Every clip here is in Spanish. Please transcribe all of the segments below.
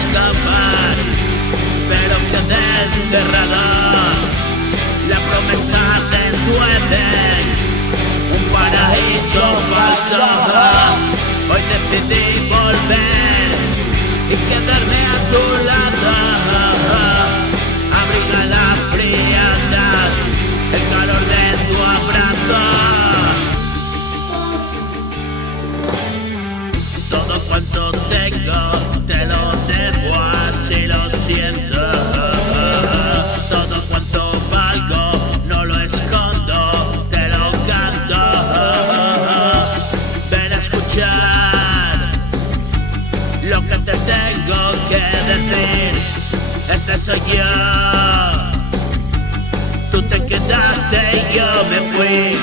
escapar, pero quedé enterrada. La promesa de tu Edén, un paraíso falso. Hoy decidí volver y quedarme a tu lado. Abriga la frialdad, el calor de tu abrazo. Todo cuanto tengo te lo debo, así lo siento. Todo cuanto valgo no lo escondo, te lo canto. Ven a escuchar lo que te tengo que decir. Este soy yo. Tú te quedaste y yo me fui.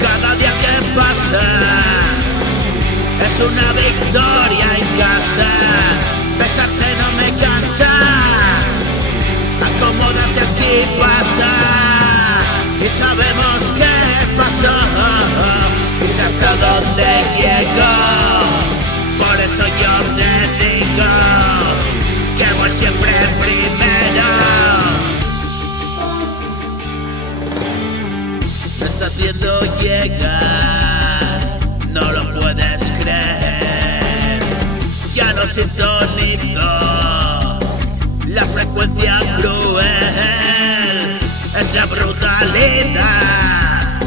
Cada día que pasa es una victoria en casa. Besarte no me cansa. Acomódate aquí, pasa. Y sabemos qué pasó y sé hasta dónde llegó. Por eso yo te digo que voy siempre primero. Me estás viendo llegar, no lo puedes creer. Ya no sintonizo la frecuencia cruel. Es la brutalidad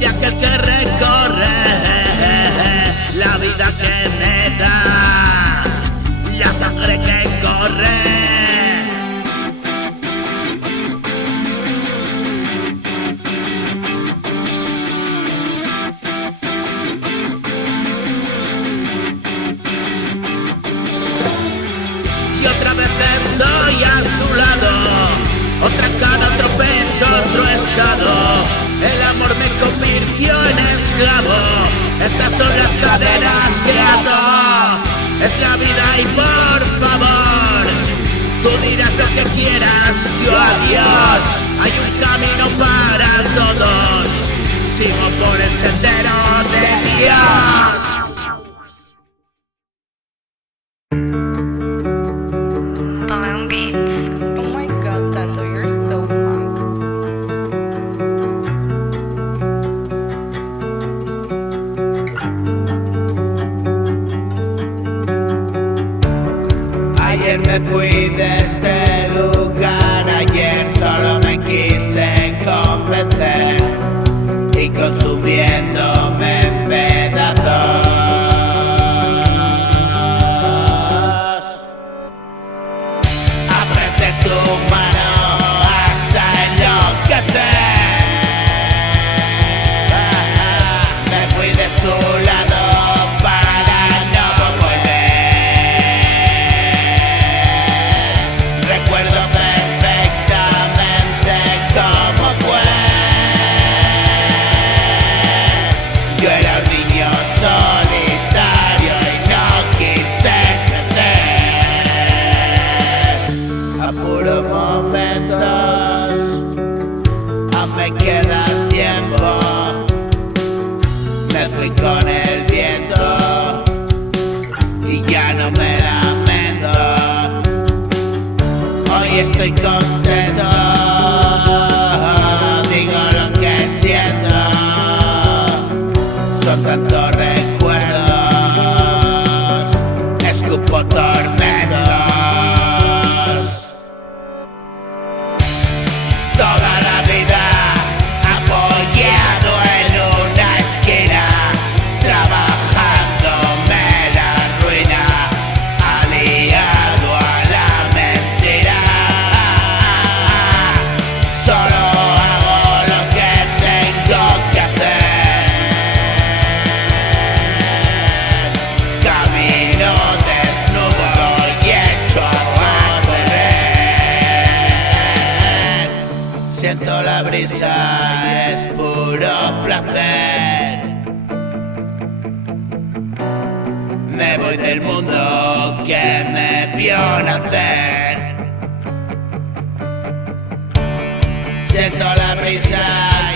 de aquel que recorre la vida que me da, la sangre que corre. Y otra vez estoy a su lado, otra cara, otro pecho, otro estado. El amor me convirtió en esclavo. Estas son las cadenas que ato. Es la vida y por favor, tú dirás lo que quieras, yo adiós. Hay un camino para todos. Sigo por el sendero de Dios. Ayer me fui de este lugar, ayer solo me quise convencer y consumiéndome en pedazos. Apreté tu mano hasta enloquecer. Me fui de su lado para no volver. Recuerdo perfectamente cómo fue. Yo era un niño solitario y no quise crecer. Apuro momentos, aún me queda tiempo. Me fui con el viento y ya no me lamento. Hoy estoy contento, digo lo que siento. Son tantos recuerdos, escupo tormentos. Toda la vida apoyado en una esquina, trabajándome la ruina, aliado a la mentira. Solo hago lo que tengo que hacer. Camino desnudo y hecho a correr. Siento la brisa, es puro placer. Me voy del mundo que me vio nacer. siento la brisa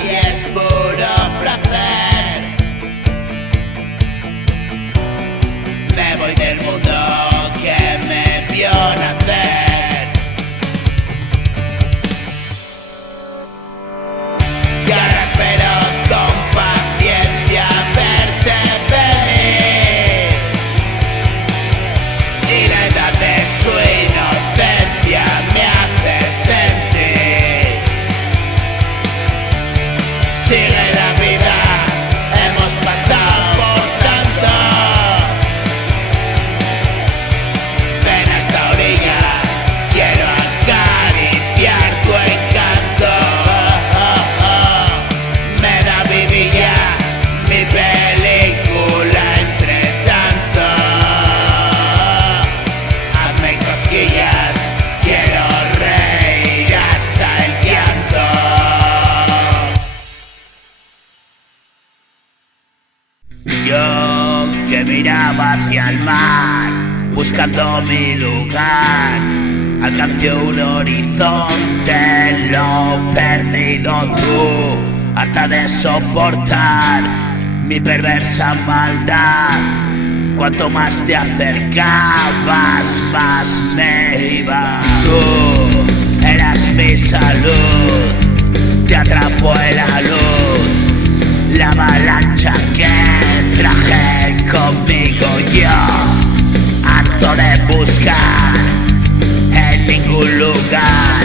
y es puro placer. Me voy del mundo que me vio nacer. Y ahora espero con paciencia verte venir y la edad de su inocencia me hace sentir. Sigue la vida, hemos pasado por tanto. Ven a esta orilla, quiero acariciar tu encanto. Me da vidilla mi película entre tanto. Hazme cosquillas, quiero reír hasta el llanto. Yo que miraba hacia el mar, buscando mi lugar, alcancé un horizonte, lo perdido tú, harta de soportar mi perversa maldad. Cuanto más te acercabas, más me iba. Tú eras mi salud, te atrapó la luz, la avalancha que traje conmigo yo, harto de buscar en ningún lugar,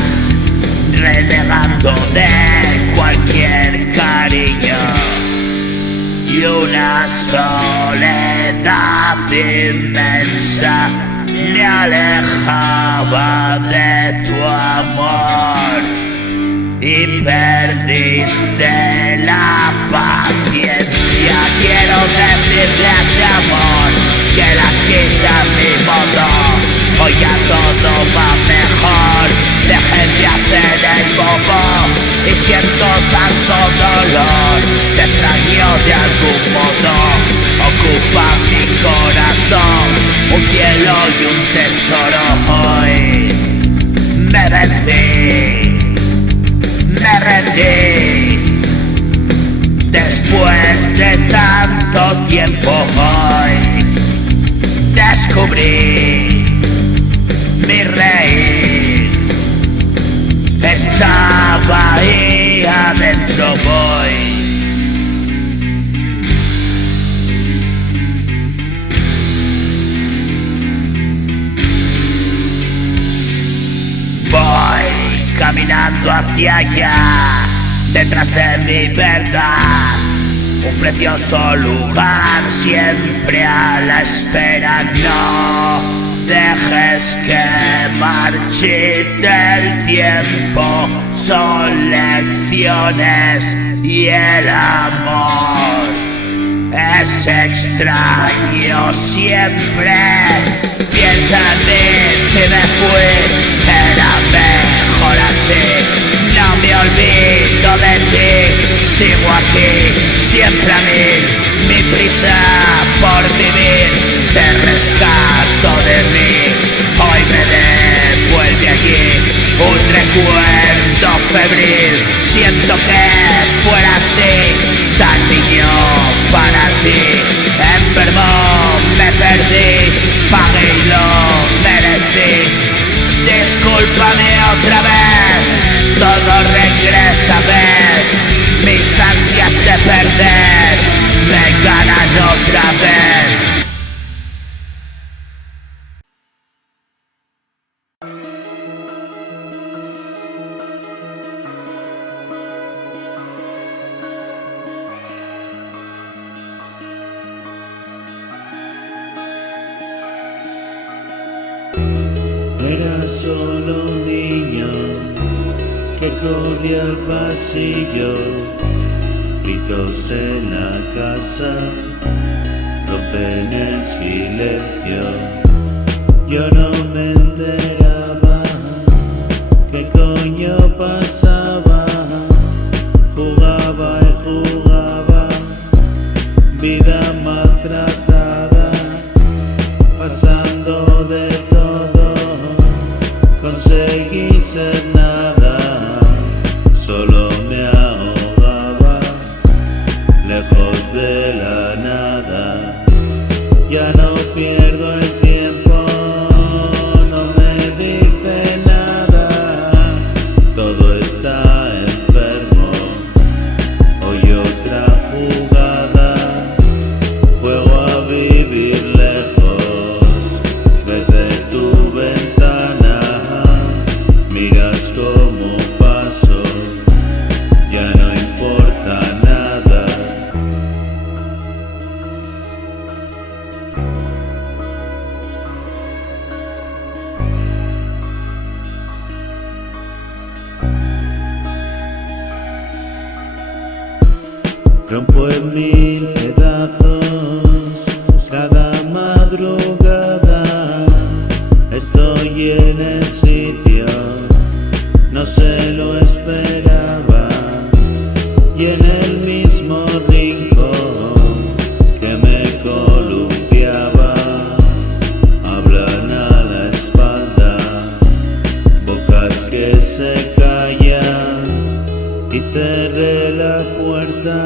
renegando de cualquier cariño. Y una soledad inmensa me alejaba de tu amor y perdiste la paciencia. Quiero decirle a ese amor que la quise a mi modo. Hoy ya todo va mejor, dejen de hacer el bobo. Y siento tanto dolor, te extraño de algún modo. Ocupa mi corazón, un cielo y un tesoro. Hoy me vencí, me rendí. Después de tanto tiempo hoy descubrí mi reír. Estaba ahí adentro, voy. Voy caminando hacia allá, detrás de mi verdad. Un precioso lugar, siempre a la espera. No dejes que marchite el tiempo, son lecciones y el amor es extraño siempre. Piensa en mí, si me fui, era mejor así. No me olvido de ti, sigo aquí, siempre a mí. Mi prisa por vivir, te rescato de mí. Hoy me devuelve allí un recuerdo febril. Siento que fuera así, tan niño para ti. Enfermo, me perdí, pagué y lo merecí. Discúlpame otra vez, todo regresa, ves. Mis ansias de perder me ganan otra vez. Era solo un niño que corría al pasillo, gritos en la casa rompen el silencio. Yo no me enteraba qué coño pasaba, jugaba y jugaba, vida maltratada, pasando de todo, conseguí ser nada, solo me ahogaba, lejos de la nada. Ya no pierdo el tiempo, no me dice nada, todo está enfermo. Hoy otra jugada, juego a vivir lejos, desde tu ventana, miras cómo paso, ya no importa nada. Rompo en mil pedazos cada madrugada, estoy en el sitio, no se lo esperaba, y en el mismo rincón que me columpiaba, hablan a la espalda, bocas que se callan, y cerré la puerta.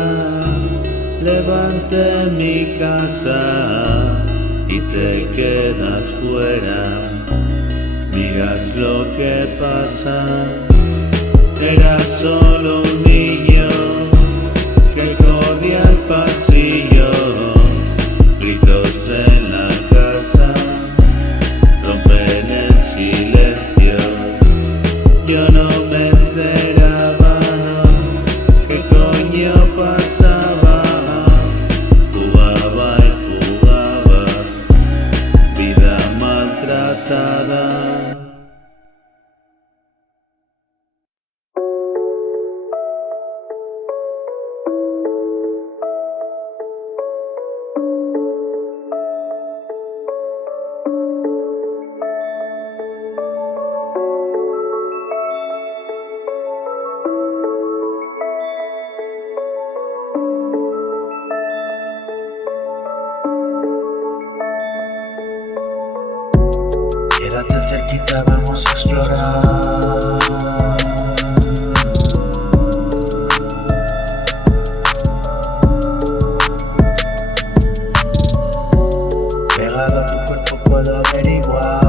Levanté mi casa y te quedas fuera, miras lo que pasa. Era solo un niño que corría al pasillo, gritos en la casa rompen el silencio. Yo no me enteraba, no, qué coño pasaba. Jugaba y jugaba, vida maltratada. Quédate cerquita, vamos a explorar. Pegado a tu cuerpo puedo averiguar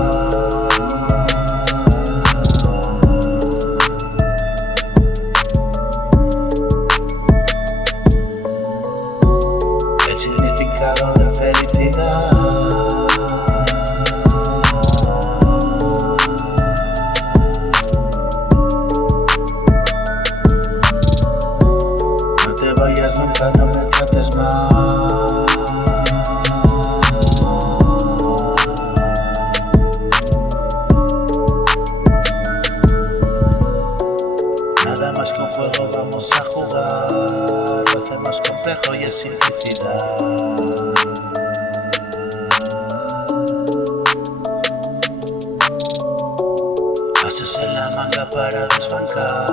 el significado de felicidad. Nunca, no me trates mal. Nada más que un juego, vamos a jugar. Lo hace más complejo y es simplicidad. Haces en la manga para desbancar,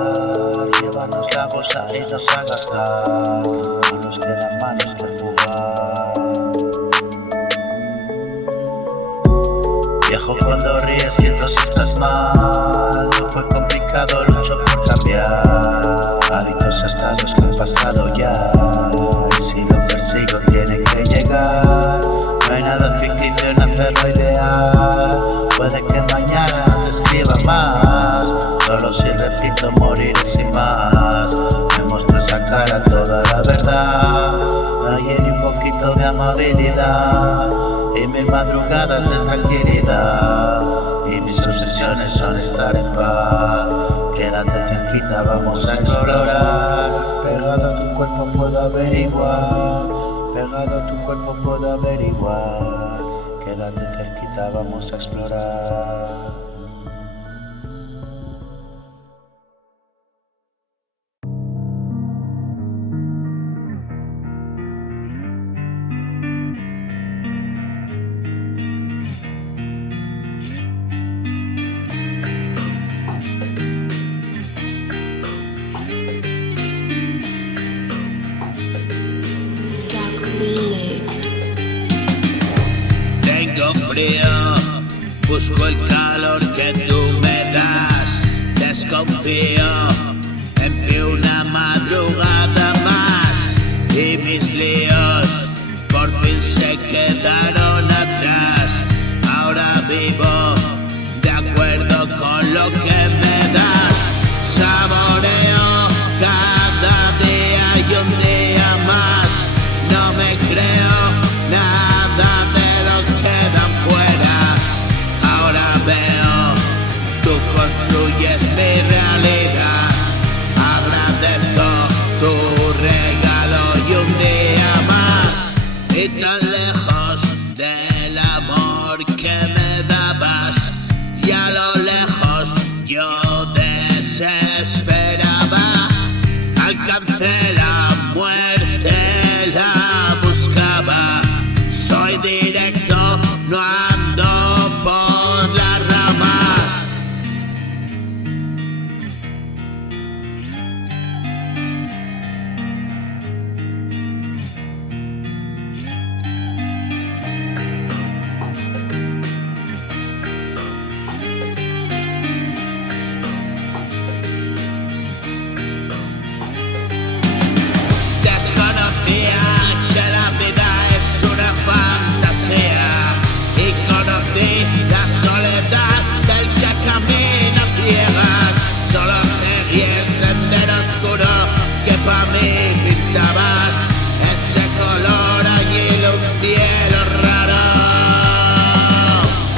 llévanos la bolsa y nos a gastar. No nos quedan manos que jugar. Viejo, cuando ríes siento si estás mal. No fue complicado, lucho por cambiar. Adictos a estados que han pasado ya, y si lo persigo tiene que llegar. No hay nada ficticio en hacerlo ideal. Puede que mañana no te escriba más, solo si repito moriré sin más. Me muestro esa cara toda la verdad, no hay ni un poquito de amabilidad, y mil madrugadas de tranquilidad, y mis obsesiones son estar en paz. Quédate cerquita, vamos a explorar. Pegado a tu cuerpo puedo averiguar, pegado a tu cuerpo puedo averiguar. Quédate cerquita, vamos a explorar. Tengo frío, busco el calor que tú me das. Desconfío, empiezo alcancé la muerte, la buscaba. Soy directo, no ando por las ramas. Desconocía que la vida es una fantasía y conocí la soledad del que camina ciegas. Solo seguí el sendero oscuro que pa' mí pintabas, ese color allí de un cielo raro.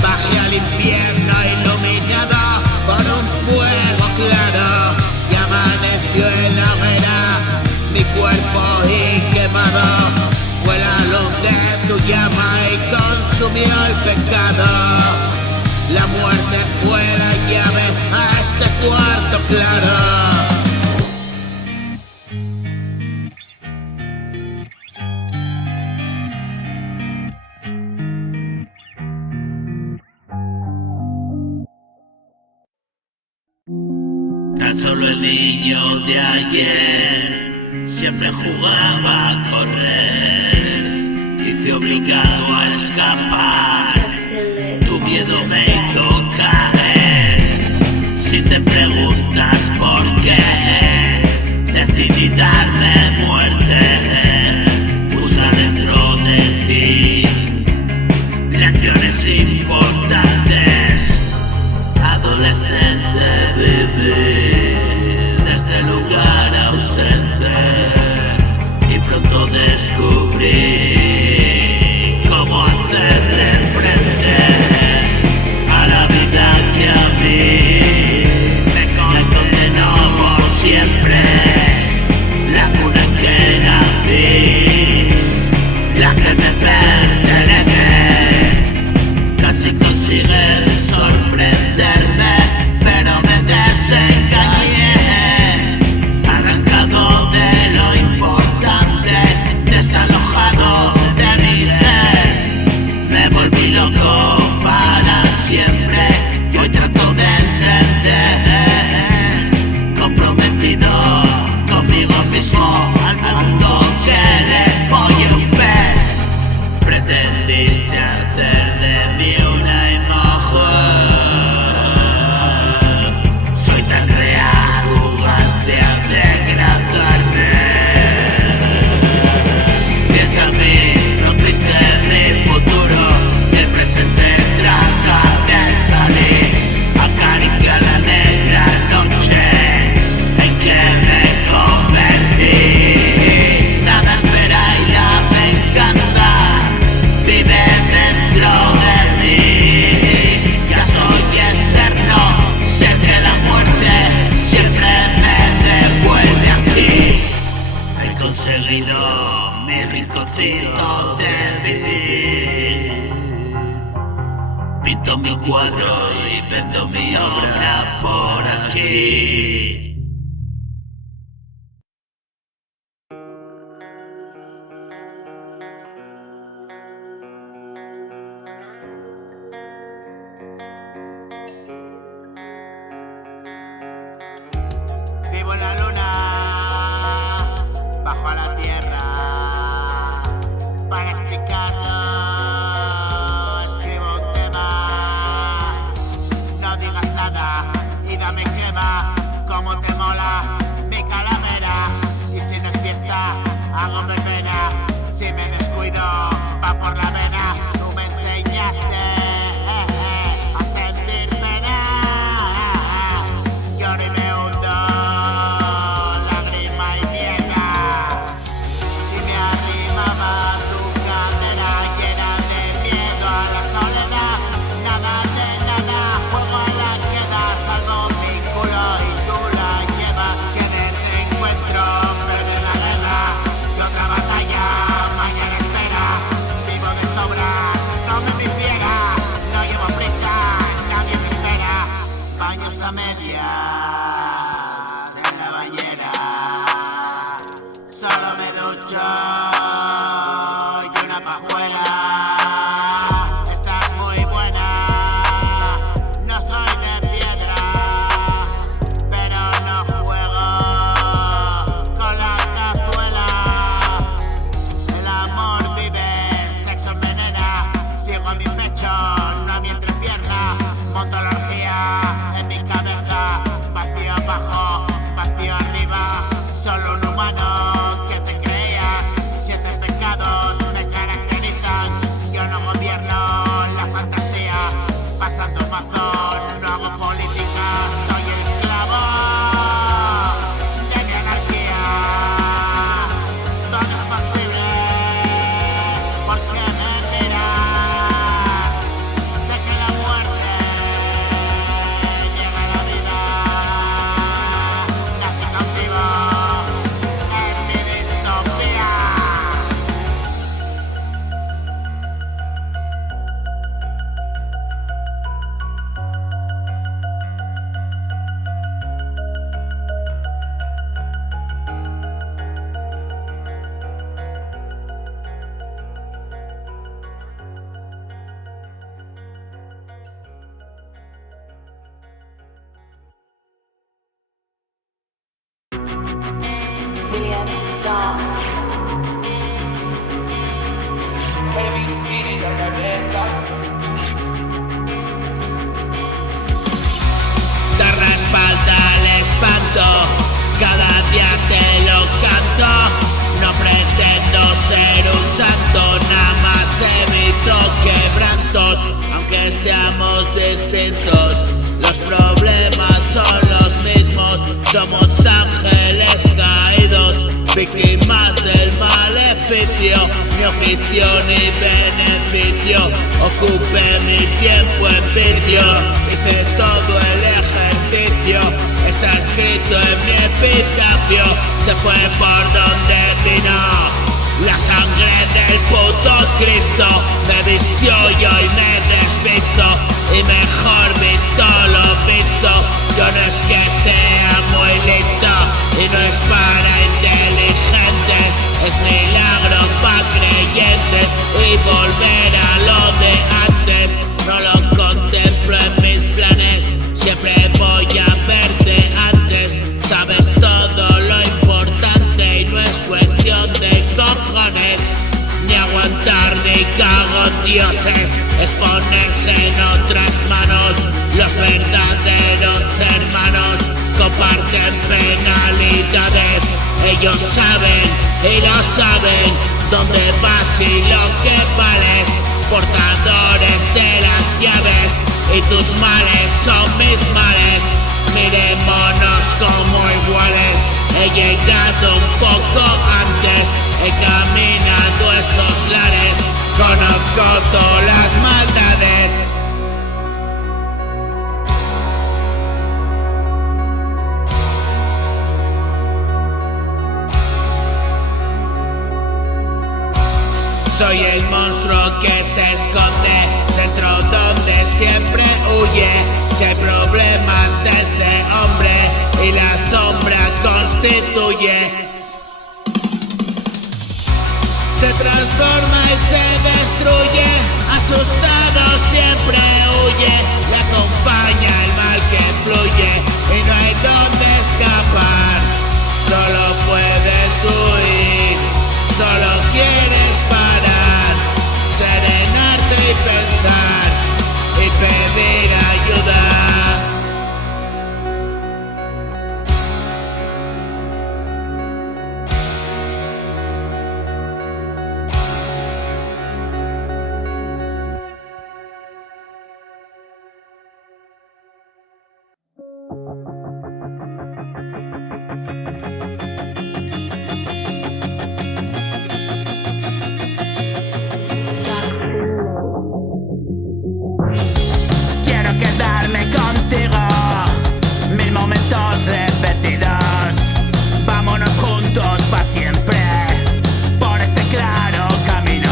Bajé al infierno iluminado por un fuego claro y amaneció en la hoguera mi cuerpo y quemado. Fue la luz de tu llama y consumió el pecado. La muerte fue la llave a este cuarto claro. Tan solo el niño de ayer siempre jugaba a correr y fui obligado a escapar. Tu miedo me hizo caer. Si te preguntas por qué, decidí darme muerte. Busca dentro de ti lecciones importantes. Adolescente viví desde lugar ausente y pronto descubrí cómo hacerle frente a la vida que a mí me condenó por siempre. La cuna en que nací, la que me pertenece, casi consigues sorprenderme, pero me desengañé. Arrancado de lo importante, desalojado de mi ser, me volví loco para siempre y hoy trato de entender, comprometido conmigo mismo, al mundo que le folle un pez. Pretendiste hacer de mí una imagen, soy tan real, jugaste a degradarme. Piensa en mí, rompiste mi futuro, el presente trata de salir. Acaricia la negra noche en que me convertí. Nada espera y la venganza vive dentro de mí. Ya soy eterno, sé que la muerte siempre me devuelve aquí. He conseguido mi rinconcito de vivir. Pinto mi cuadro y vendo mi obra por aquí. Vivo en la luna, bajo a la tierra. Para explicarlo, escribo un tema. No digas nada y dame crema. Como te mola mi calavera. Y si no es fiesta, hago verbena. Si me descuido, va por la vena. Tú me enseñaste a sentir pena. Lloro y me hundo, lágrima y mierda. Y me arrimaba tu cadera llena de miedo a la soledad. Nada de nada, juego a la queda, salvo mi culo y tú la llevas. Tienes encuentro, perder la guerra y otra batalla mañana espera. Vivo de sobras, come mi fiera. Te respalda el espanto, cada día te lo canto. No pretendo ser un santo, nada más evito quebrantos. Aunque seamos distintos, los problemas son los mismos. Somos ángeles caídos, víctimas del maleficio. Ni oficio ni beneficio, ocupé mi tiempo en vicio. Hice todo el ejercicio, está escrito en mi epitafio. Se fue por donde vino la sangre del puto Cristo. Me vistió y hoy me desvisto, y mejor visto lo visto. Yo no es que sea muy listo, y no es para inteligentes. Es milagro pa' creyentes, y volver a lo de antes. No lo contemplo en mis planes, siempre voy a verte antes. Sabes todo lo importante y no es cuestión de cojones. Ni aguantar ni cago en dioses, es ponerse en otras manos. Los verdaderos hermanos comparten penalidades. Ellos saben y lo saben dónde vas y lo que vales. Portadores de las llaves, y tus males son mis males. Miremonos como iguales, he llegado un poco antes. He caminado esos lares, conozco todas las maldades. Soy el monstruo que se esconde dentro donde siempre huye. Si hay problemas ese hombre y la sombra constituye. Se transforma y se destruye, asustado siempre huye. Le acompaña el mal que fluye y no hay donde escapar. Solo puedes huir, solo quieres parar, serenarte y pensar y pedir ayuda. Quiero quedarme contigo, 1000 momentos repetidos. Vámonos juntos pa' siempre, por este claro camino.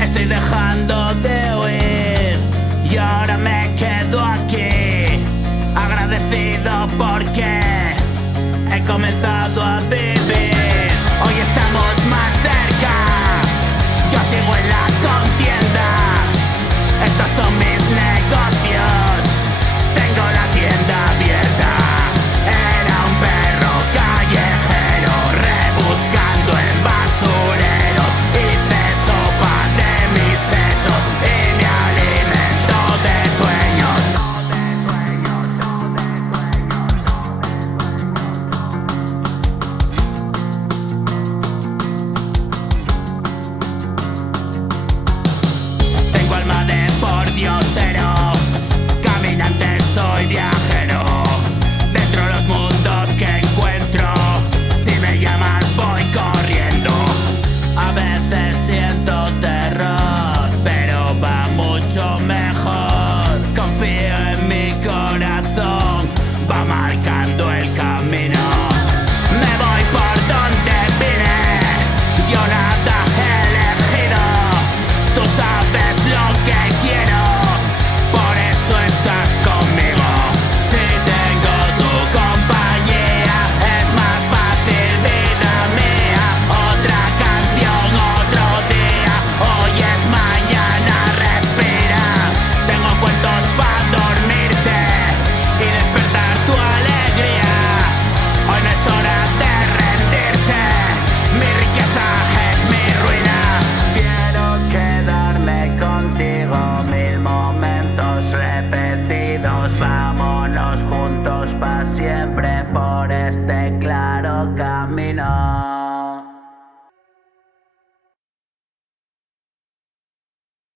Estoy dejando de huir y ahora me quedo aquí, agradecido porque he comenzado a vivir. Hoy estamos más cerca, yo sigo en la